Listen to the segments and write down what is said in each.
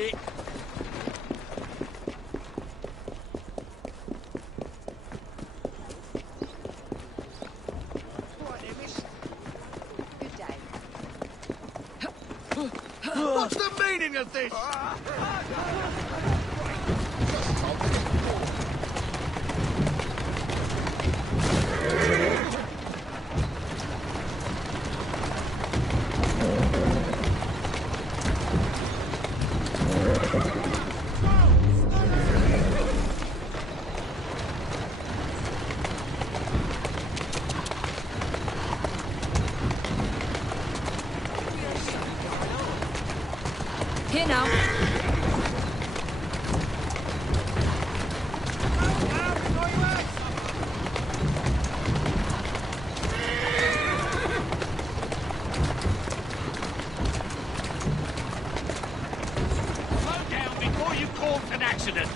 it. What's the meaning of this? Here now. Slow down before you cause an accident.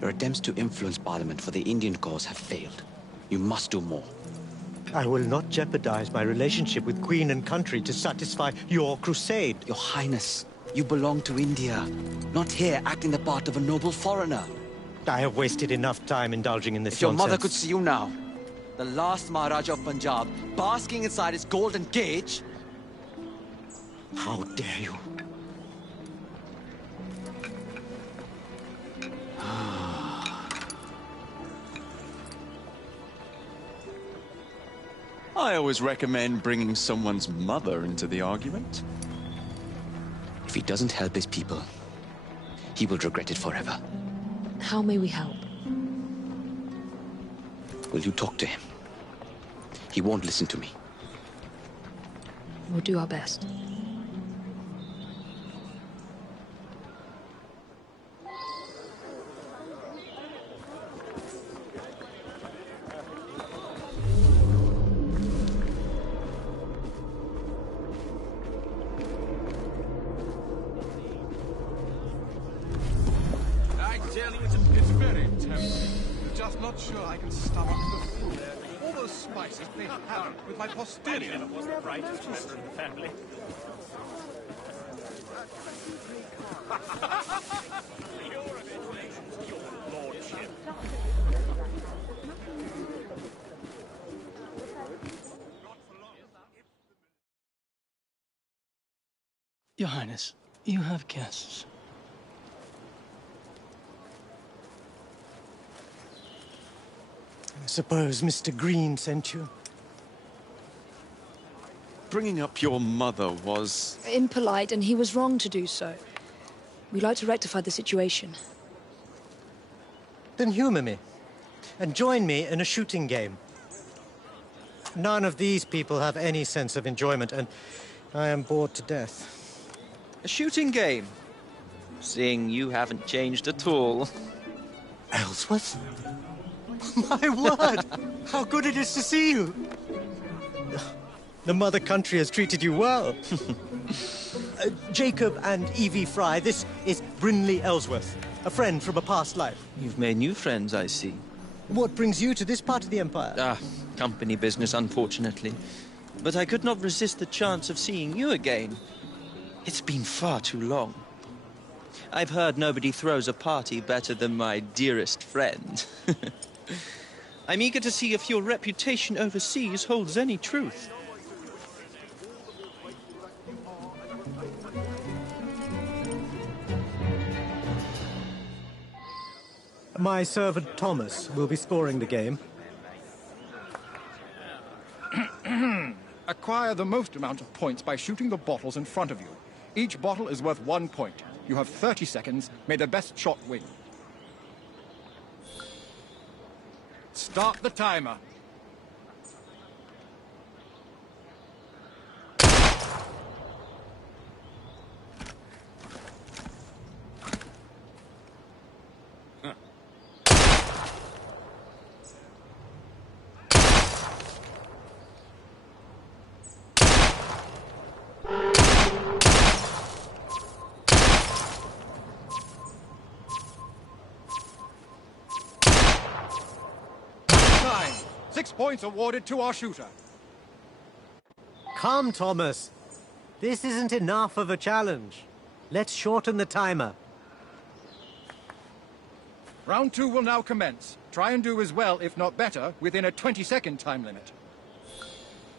Your attempts to influence Parliament for the Indian cause have failed. You must do more. I will not jeopardize my relationship with Queen and country to satisfy your crusade. Your Highness, you belong to India, not here acting the part of a noble foreigner. I have wasted enough time indulging in this If your nonsense. mother could see you now, the last Maharaja of Punjab, basking inside his golden cage... How dare you? I always recommend bringing someone's mother into the argument. If he doesn't help his people, he will regret it forever. How may we help? Will you talk to him? He won't listen to me. We'll do our best. It's very tempting. Just not sure I can stomach the food. All those spices play havoc with my posterior. It wasn't the brightest member in the family. Your imaginations, your lordship. Your Highness, you have guests. I suppose Mr. Green sent you. Bringing up your mother was... Impolite, and he was wrong to do so. We'd like to rectify the situation. Then humor me, and join me in a shooting game. None of these people have any sense of enjoyment, and I am bored to death. A shooting game? Seeing you haven't changed at all. Ellsworth? My word! How good it is to see you! The mother country has treated you well. Jacob and Evie Fry, this is Brinley Ellsworth, a friend from a past life. You've made new friends, I see. What brings you to this part of the Empire? Ah, company business, unfortunately. But I could not resist the chance of seeing you again. It's been far too long. I've heard nobody throws a party better than my dearest friend. I'm eager to see if your reputation overseas holds any truth. My servant Thomas will be scoring the game. Acquire the most amount of points by shooting the bottles in front of you. Each bottle is worth 1 point. You have 30 seconds. May the best shot win. Start the timer. 6 points awarded to our shooter. Come, Thomas. This isn't enough of a challenge. Let's shorten the timer. Round 2 will now commence. Try and do as well, if not better, within a 20-second time limit.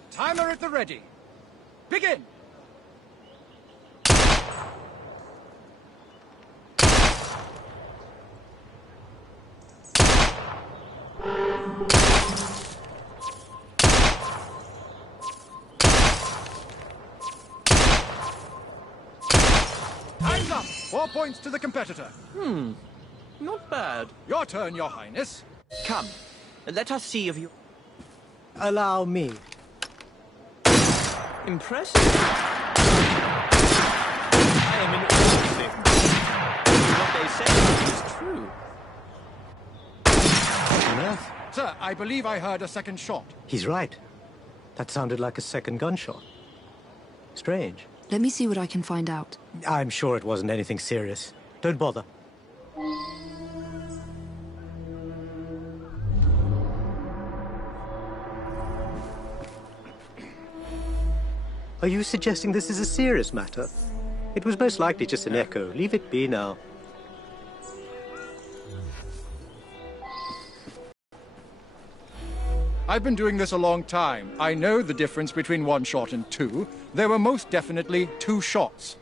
Timer at the ready. Begin! Time's up! 4 points to the competitor. Not bad. Your turn, Your Highness. Come, let us see if you... Allow me. Impressive. I am in awe. What they say is true. What on earth? Sir, I believe I heard a second shot. He's right. That sounded like a second gunshot. Strange. Let me see what I can find out. I'm sure it wasn't anything serious. Don't bother. Are you suggesting this is a serious matter? It was most likely just an echo. Leave it be now. I've been doing this a long time. I know the difference between 1 shot and 2. There were most definitely 2 shots.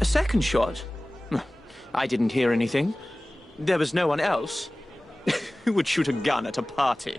A second shot? I didn't hear anything. There was no one else. Who would shoot a gun at a party?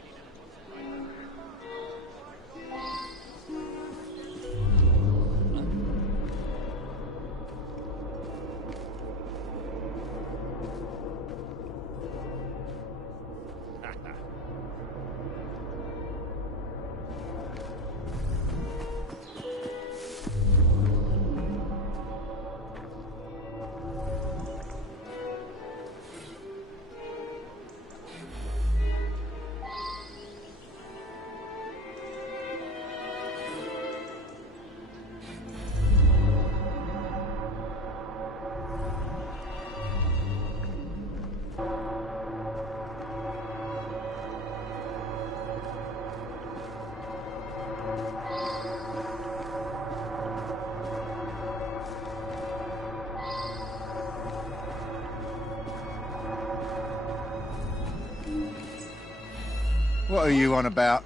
What are you on about?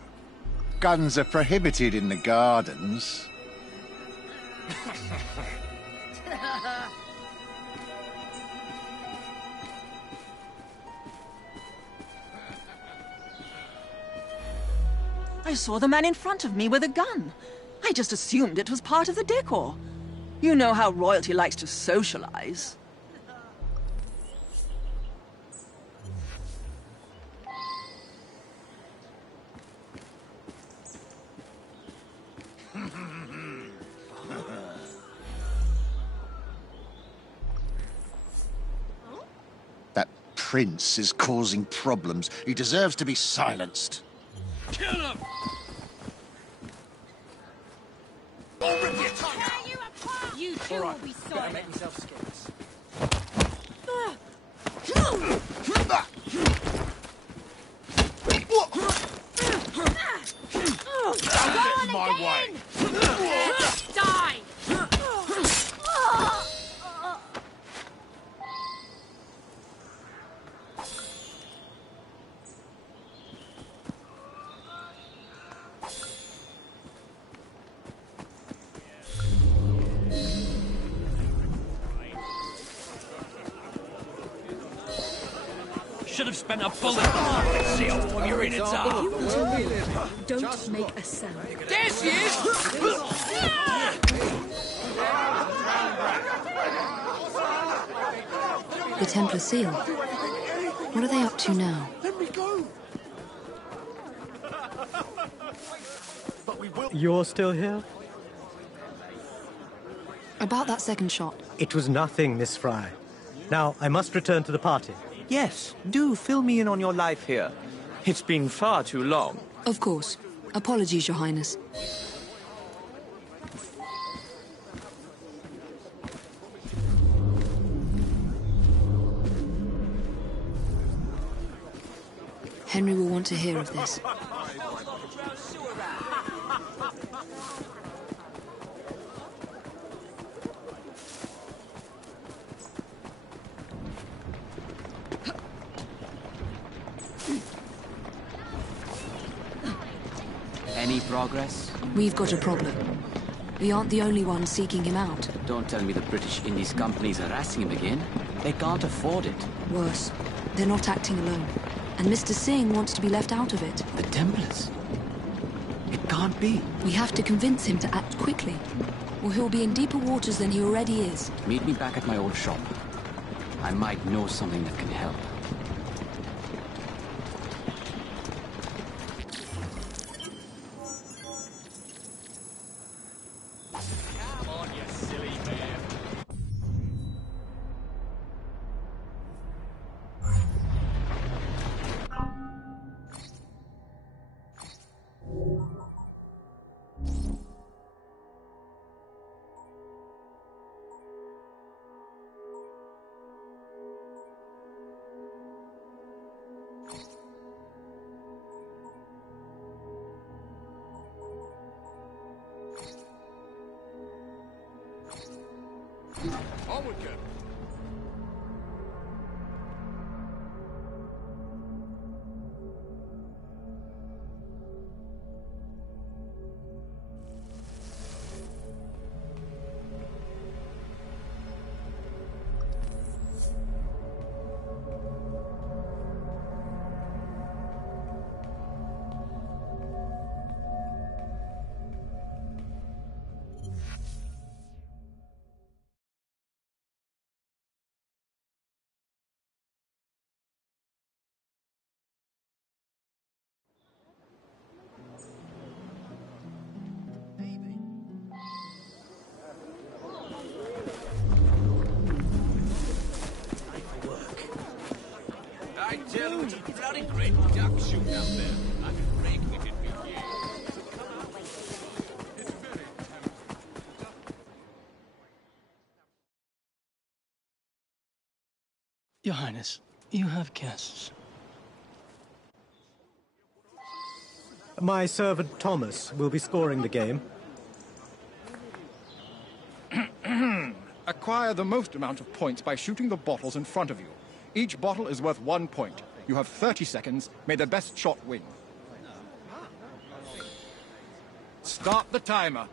Guns are prohibited in the gardens. I saw the man in front of me with a gun. I just assumed it was part of the decor. You know how royalty likes to socialize. That prince is causing problems. He deserves to be silenced. Kill him! I'll rip your tongue out! You two will be silent. Make myself scarce. That's my way! Die! Should have spent a bullet to see how warm you're in its arm. You want to move, don't make a sound. There she is! The Templar Seal. What are they up to now? Let me go! You're still here? About that second shot. It was nothing, Miss Fry. Now, I must return to the party. Yes, do fill me in on your life here. It's been far too long. Of course. Apologies, Your Highness. Henry will want to hear of this. Any progress? We've got a problem. We aren't the only ones seeking him out. Don't tell me the British Indies company's harassing him again. They can't afford it. Worse, they're not acting alone. And Mr. Singh wants to be left out of it. The Templars? It can't be. We have to convince him to act quickly, or he'll be in deeper waters than he already is. Meet me back at my old shop. I might know something that can help. Onward, Captain. I tell you, it's a bloody great duck shooting up there. I've been raking it in for years. It's very Your Highness, you have guests. My servant Thomas will be scoring the game. Acquire the most amount of points by shooting the bottles in front of you. Each bottle is worth 1 point. You have 30 seconds. May the best shot win. Start the timer.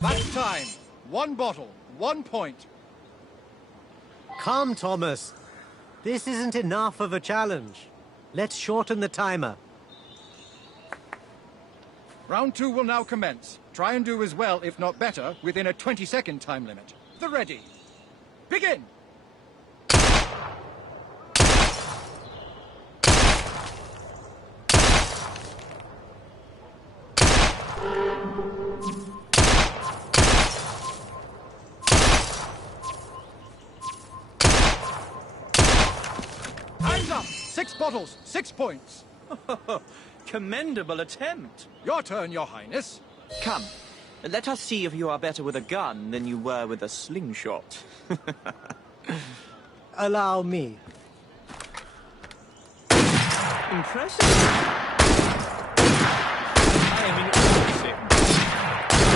That's time. 1 bottle, 1 point. Come, Thomas. This isn't enough of a challenge. Let's shorten the timer. Round 2 will now commence. Try and do as well, if not better, within a 20-second time limit. The ready. Begin! Time's up! 6 bottles, 6 points. Commendable attempt. Your turn, Your Highness. Come, let us see if you are better with a gun than you were with a slingshot. Allow me. Impressive. I am in awe.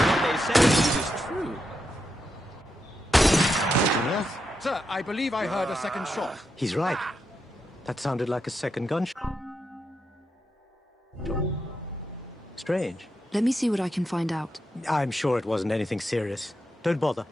What they say is true. Sir, I believe I heard a second shot. He's right. That sounded like a second gunshot. Strange. Let me see what I can find out. I'm sure it wasn't anything serious. Don't bother.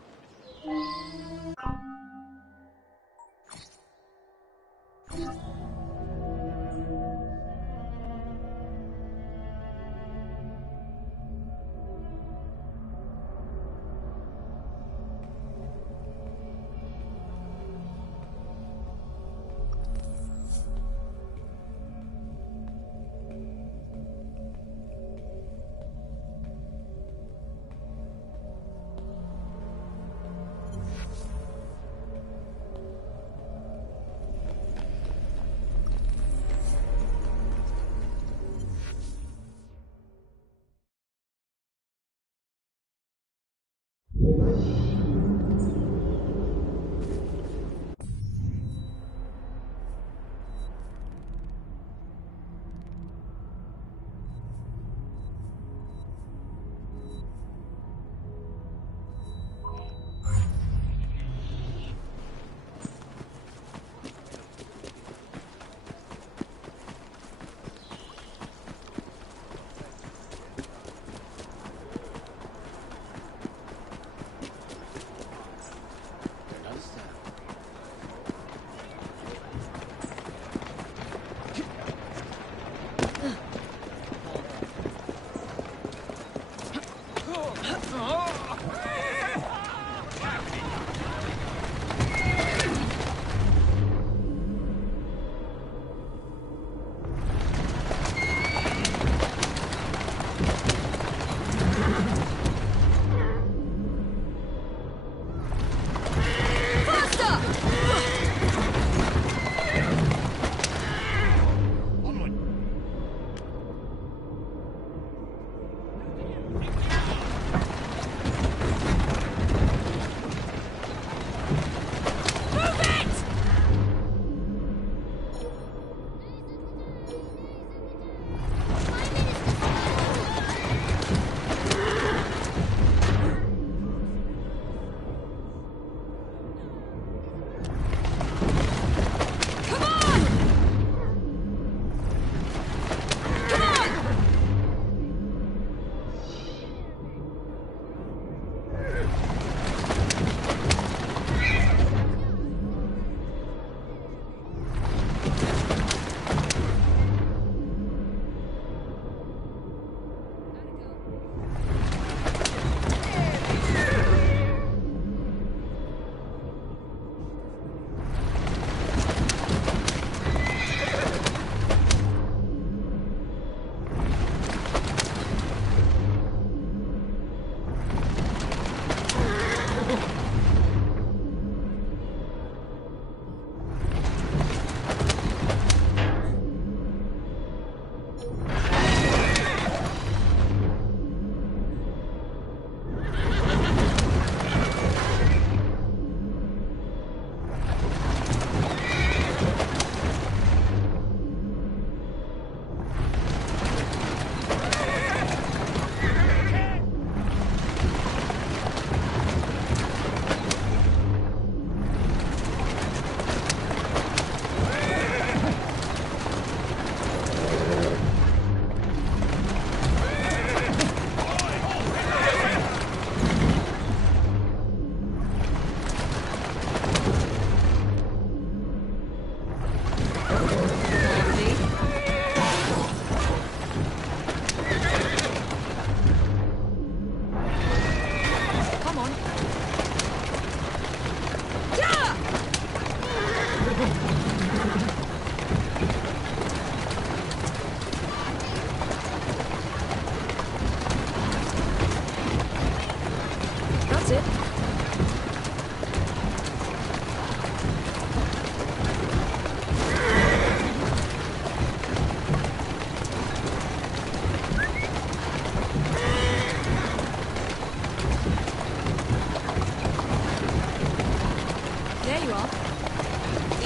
There you are.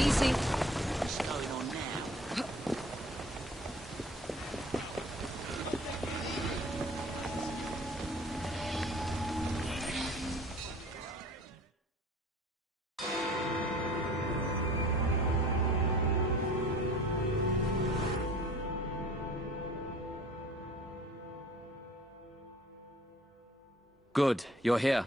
Easy. What's going on now? Good, you're here.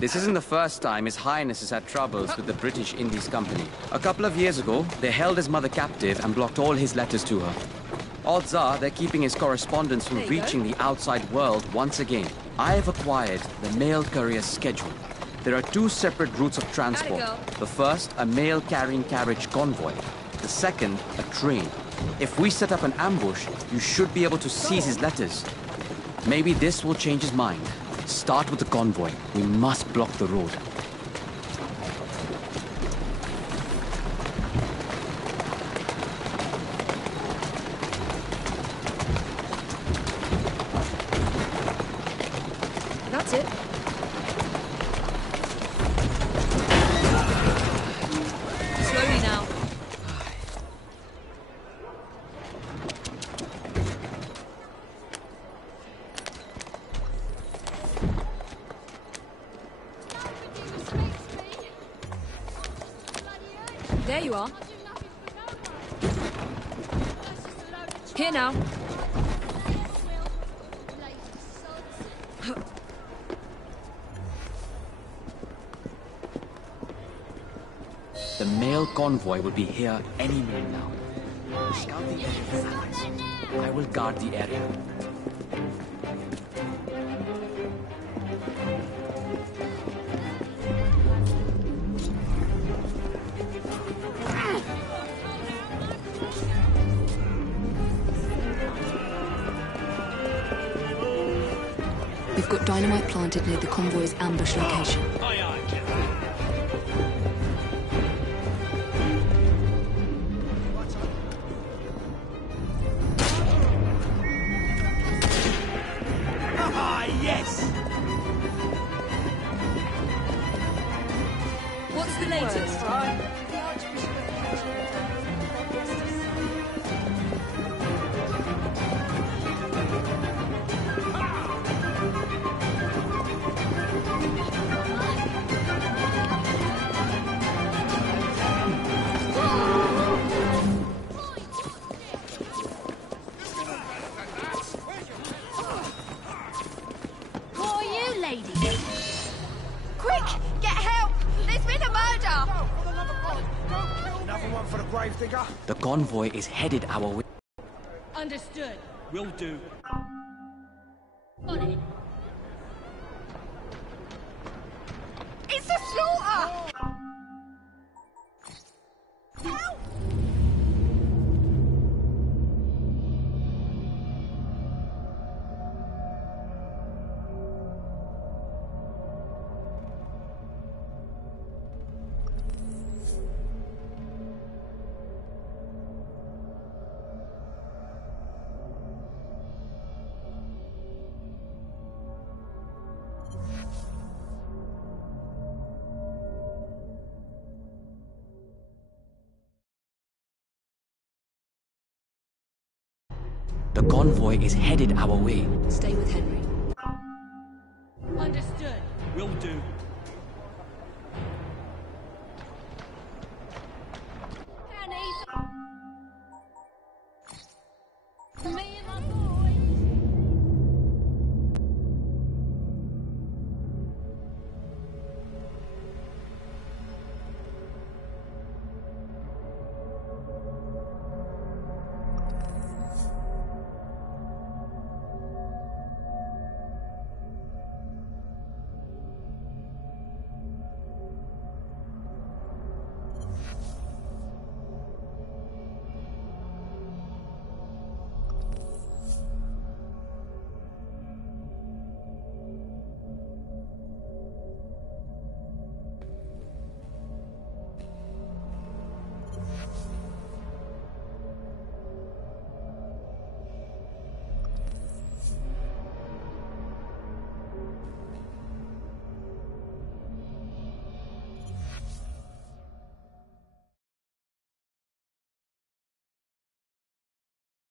This isn't the first time His Highness has had troubles with the British Indies Company. A couple of years ago, they held his mother captive and blocked all his letters to her. Odds are they're keeping his correspondence from reaching the outside world once again. I have acquired the mail courier schedule. There are two separate routes of transport. The first, a mail carrying carriage convoy. The second, a train. If we set up an ambush, you should be able to seize his letters. Maybe this will change his mind. Start with the convoy. We must block the road. That's it. Slowly now. There you are. Here now. The mail convoy will be here any minute now. Scout the area for allies. I will guard the area. We've got dynamite planted near the convoy's ambush location. What's the latest? Who are you, lady? Quick! Get help! There's been a murder! Another one for the gravedigger. The convoy is headed our way. Understood. Will do. On it. It's a slaughter! Help! The convoy is headed our way. Stay with Henry. Understood. Will do. Me and my boy.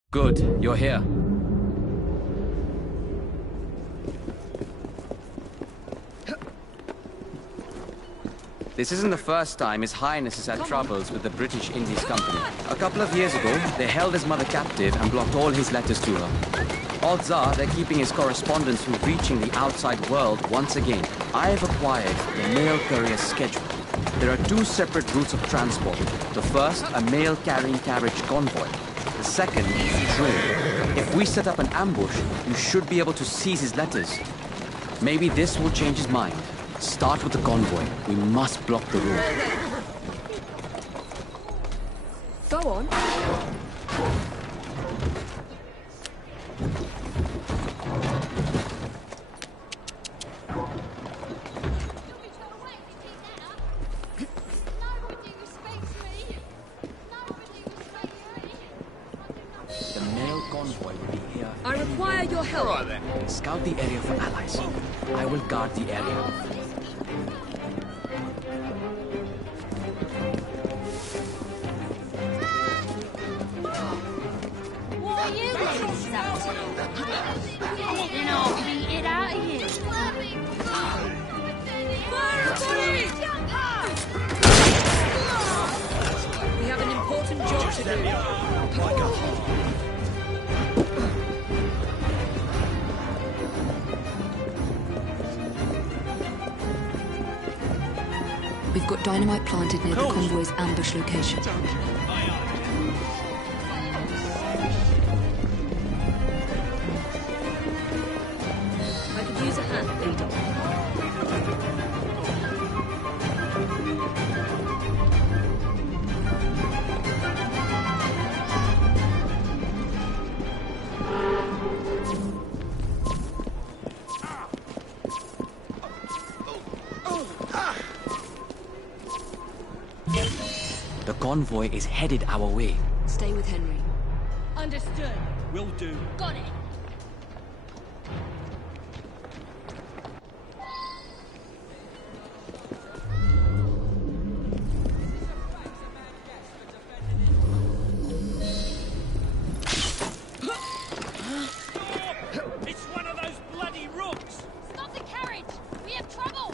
Good, you're here. This isn't the first time His Highness has had troubles with the British Indies Company. A couple of years ago, they held his mother captive and blocked all his letters to her. Odds are they're keeping his correspondence from reaching the outside world once again. I have acquired the mail courier schedule. There are two separate routes of transport. The first, a mail-carrying carriage convoy. The second, train. If we set up an ambush, you should be able to seize his letters. Maybe this will change his mind. Start with the convoy. We must block the road. Go on. The mail convoy will be here. I require your help. All right then. Scout the area for allies. I will guard the area. What are you ladies up to? Then I'll beat it out of you. We have an important job to do. We've got dynamite planted near the convoy's ambush location. I could use a hand, lady. The convoy is headed our way. Stay with Henry. Understood. Will do. Got it. It's one of those bloody rooks! Stop the carriage! We have trouble!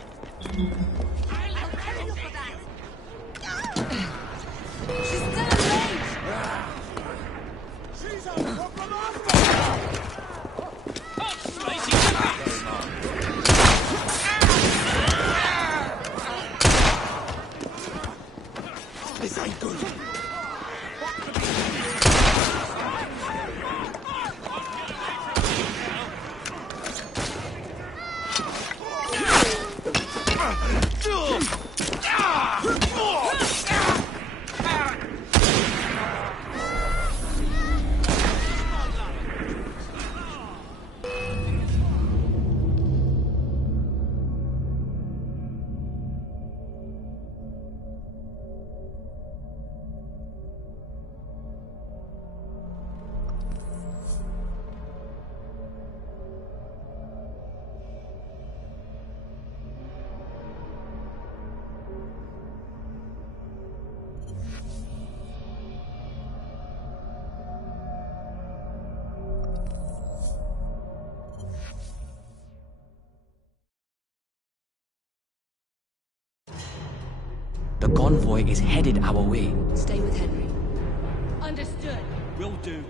She's still late! She's a problem after! Oh, Stacey! This ain't good. The convoy is headed our way. Stay with Henry. Understood. Will do.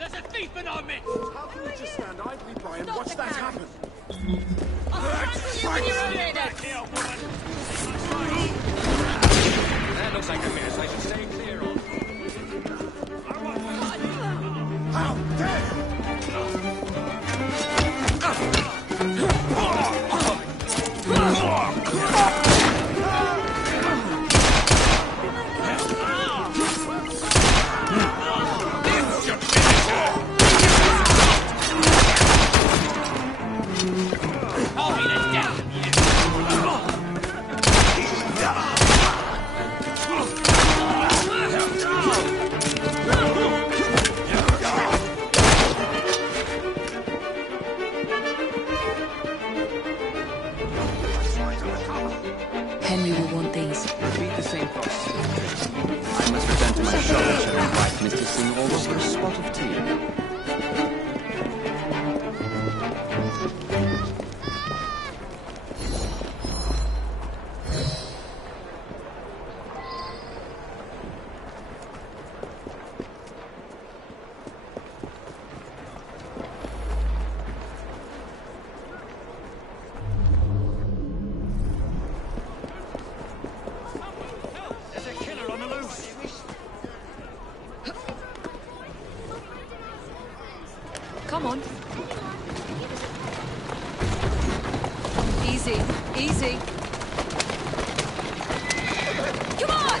There's a thief in our midst! How can we just stand idly by and watch that happen? That looks like a mess I should stay clear of. How dare you! I'll be the death of you! is to sing almost for a spot of tea. Come on. Easy, easy. Come on!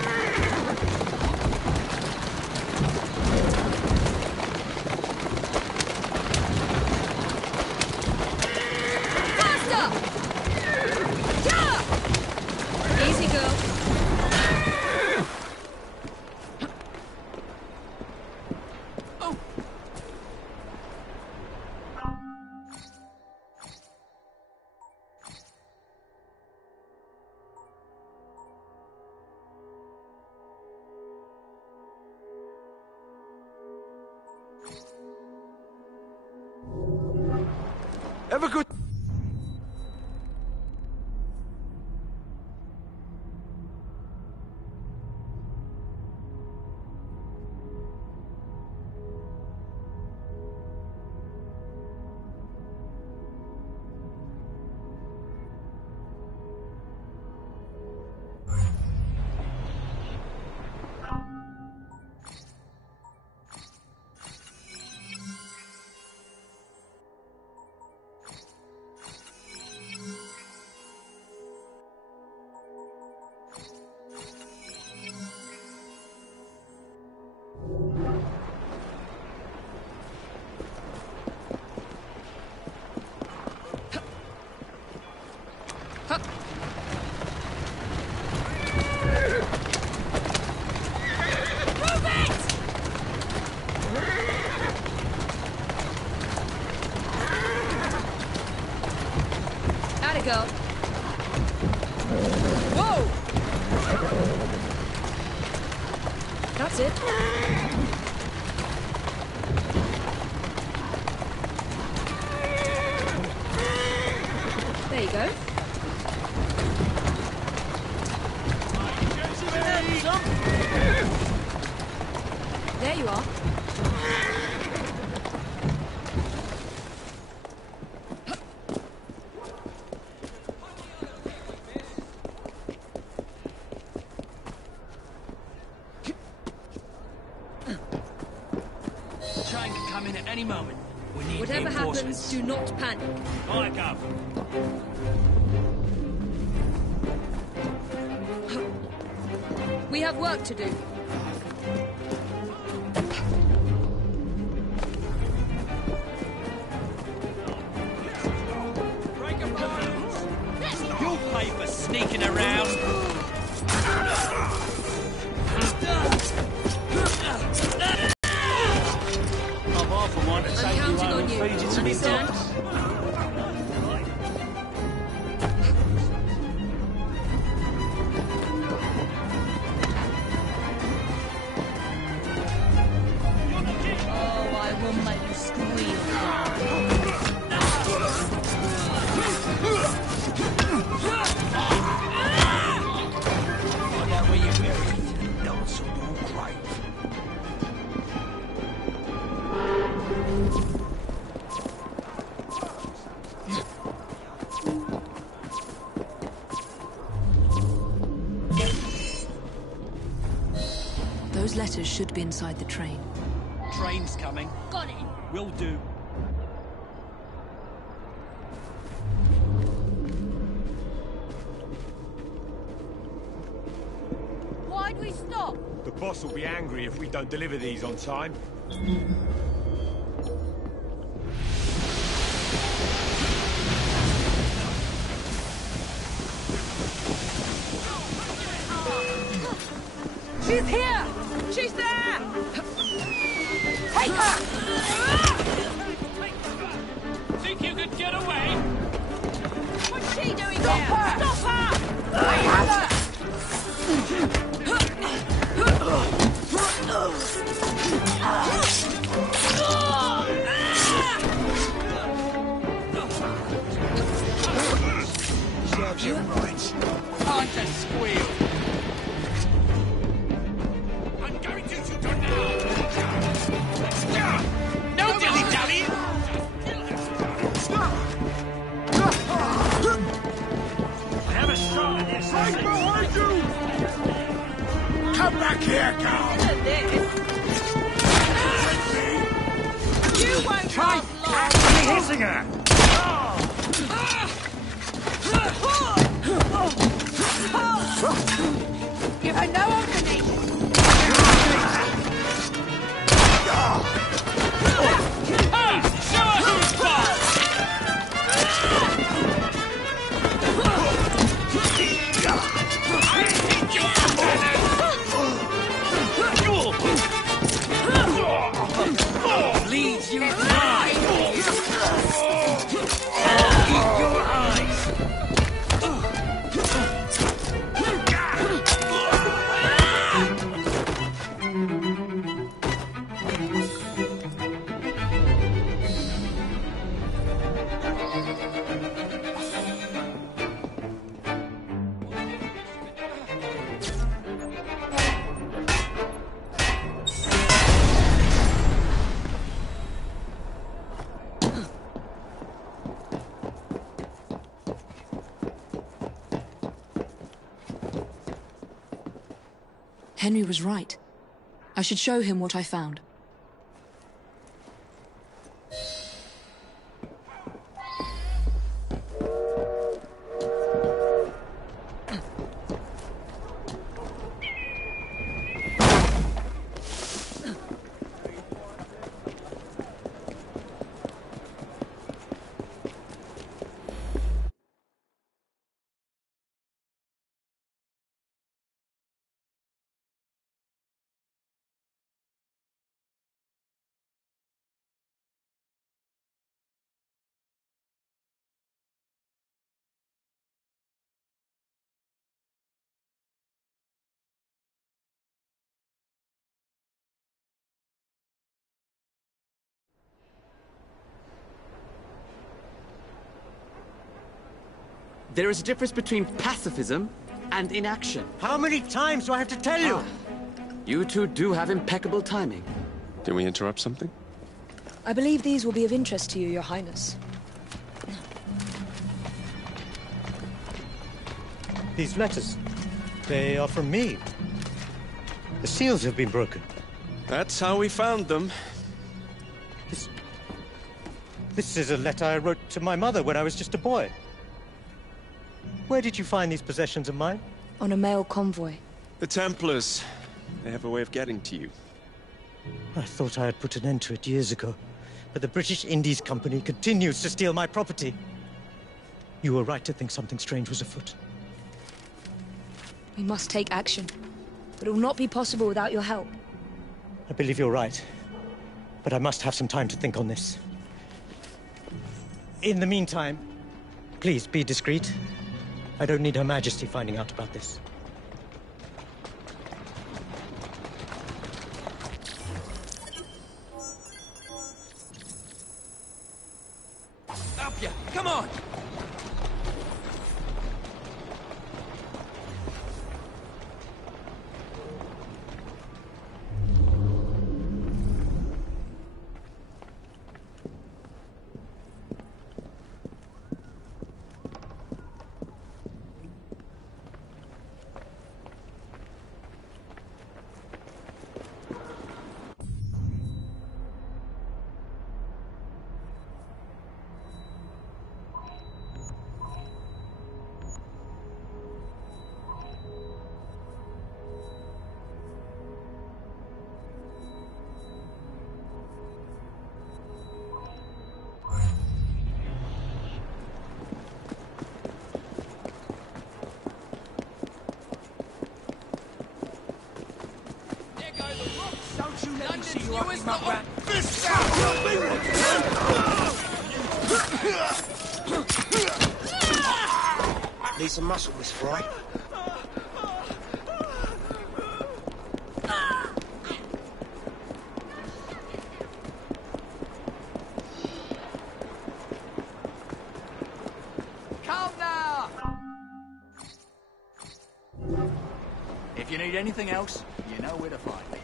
Faster! Yeah! Easy, girl. Have a good... Go. Whoa! That's it. There you go. There you are. Any moment. We need Whatever happens, do not panic. Back up. We have work to do. You'll pay for sneaking around. I'm counting on you. Understand? Oh, I will make you squeal. Find out where you're buried. No one's so great. Those letters should be inside the train. Train's coming. Got it. Will do. Why'd we stop? The boss will be angry if we don't deliver these on time. She's here! She's there! Take her! Think you could get away? What's she doing there? Stop her! I have her! missing her! Give her no opening! Leads you dry! Eat your eyes! Henry was right. I should show him what I found. There is a difference between pacifism and inaction. How many times do I have to tell you? You two do have impeccable timing. Did we interrupt something? I believe these will be of interest to you, Your Highness. These letters, they are from me. The seals have been broken. That's how we found them. This is a letter I wrote to my mother when I was just a boy. Where did you find these possessions of mine? On a mail convoy. The Templars. They have a way of getting to you. I thought I had put an end to it years ago, but the British Indies Company continues to steal my property. You were right to think something strange was afoot. We must take action, but it will not be possible without your help. I believe you're right, but I must have some time to think on this. In the meantime, please be discreet. I don't need Her Majesty finding out about this. Up ya! Come on! Need some muscle, Miss Fry. Come now! If you need anything else, you know where to find me.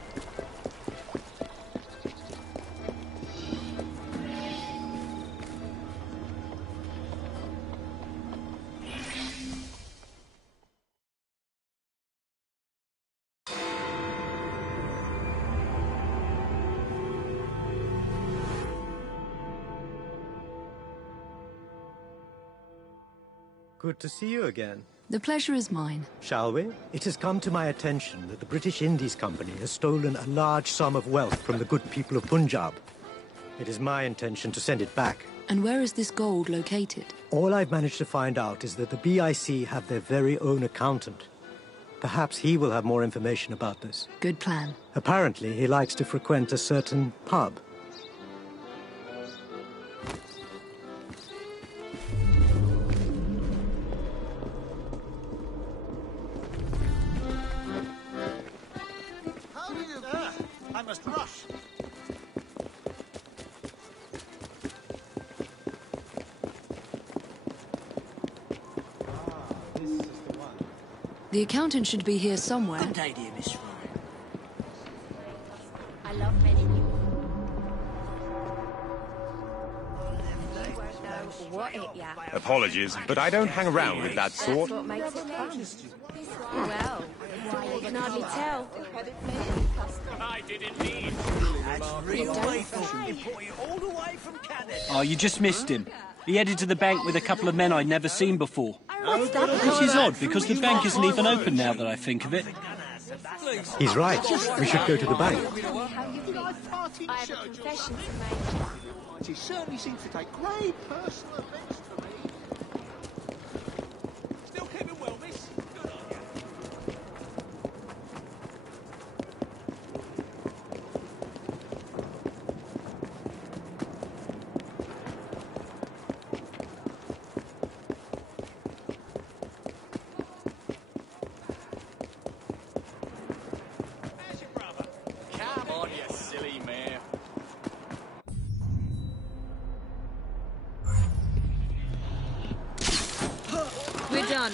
Good to see you again. The pleasure is mine. Shall we? It has come to my attention that the British Indies Company has stolen a large sum of wealth from the good people of Punjab. It is my intention to send it back. And where is this gold located? All I've managed to find out is that the BIC have their very own accountant. Perhaps he will have more information about this. Good plan. Apparently, he likes to frequent a certain pub. How do you... I must rush. The accountant should be here somewhere. Good day, dear Miss Fry. I love many people. What hit ya? Apologies, but I don't hang around with that sort. That's what makes it fun. Well, why you can hardly tell. I did indeed. That's real wayful. Imported all the way from Canada. Oh, you just missed him. He headed to the bank with a couple of men I'd never seen before. What's that? Which is odd, because the bank isn't even open now that I think of it. He's right. We should go to the bank. I have a confession to make. He certainly seems to take great personal offence to me. Still keeping well, miss? Good on you. How's your brother? Come on, you silly man. We're done.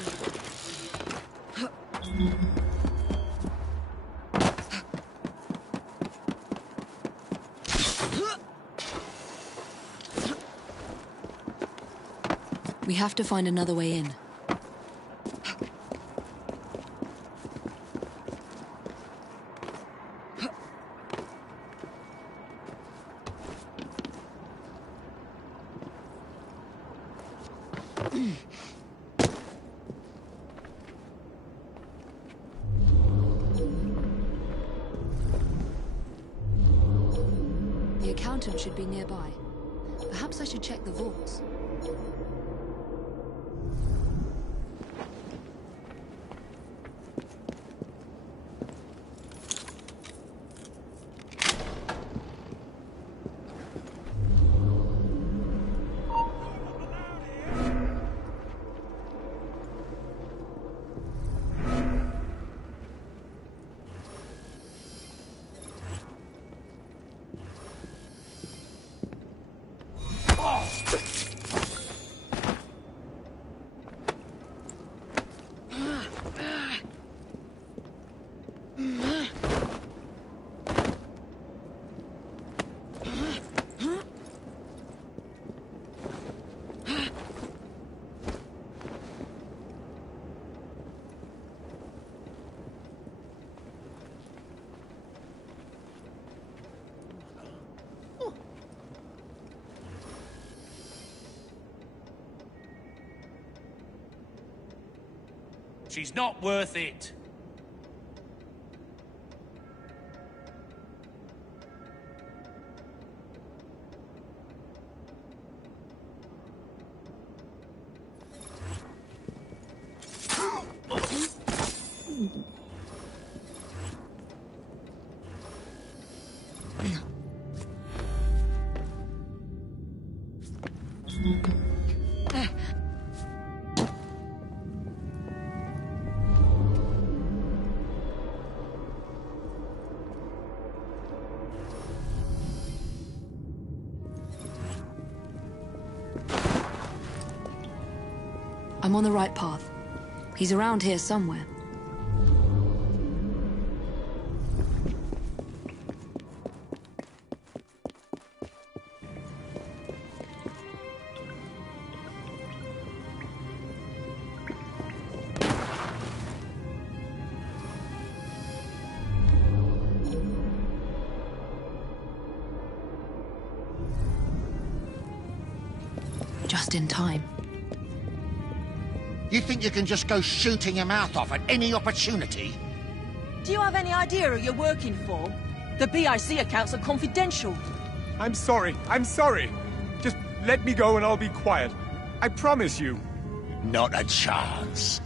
We have to find another way in. The accountant should be nearby. Perhaps I should check the vaults. She's not worth it. I'm on the right path. He's around here somewhere. Just in time. You think you can just go shooting your mouth off at any opportunity? Do you have any idea who you're working for? The BIC accounts are confidential. I'm sorry. I'm sorry. Just let me go and I'll be quiet. I promise you. Not a chance.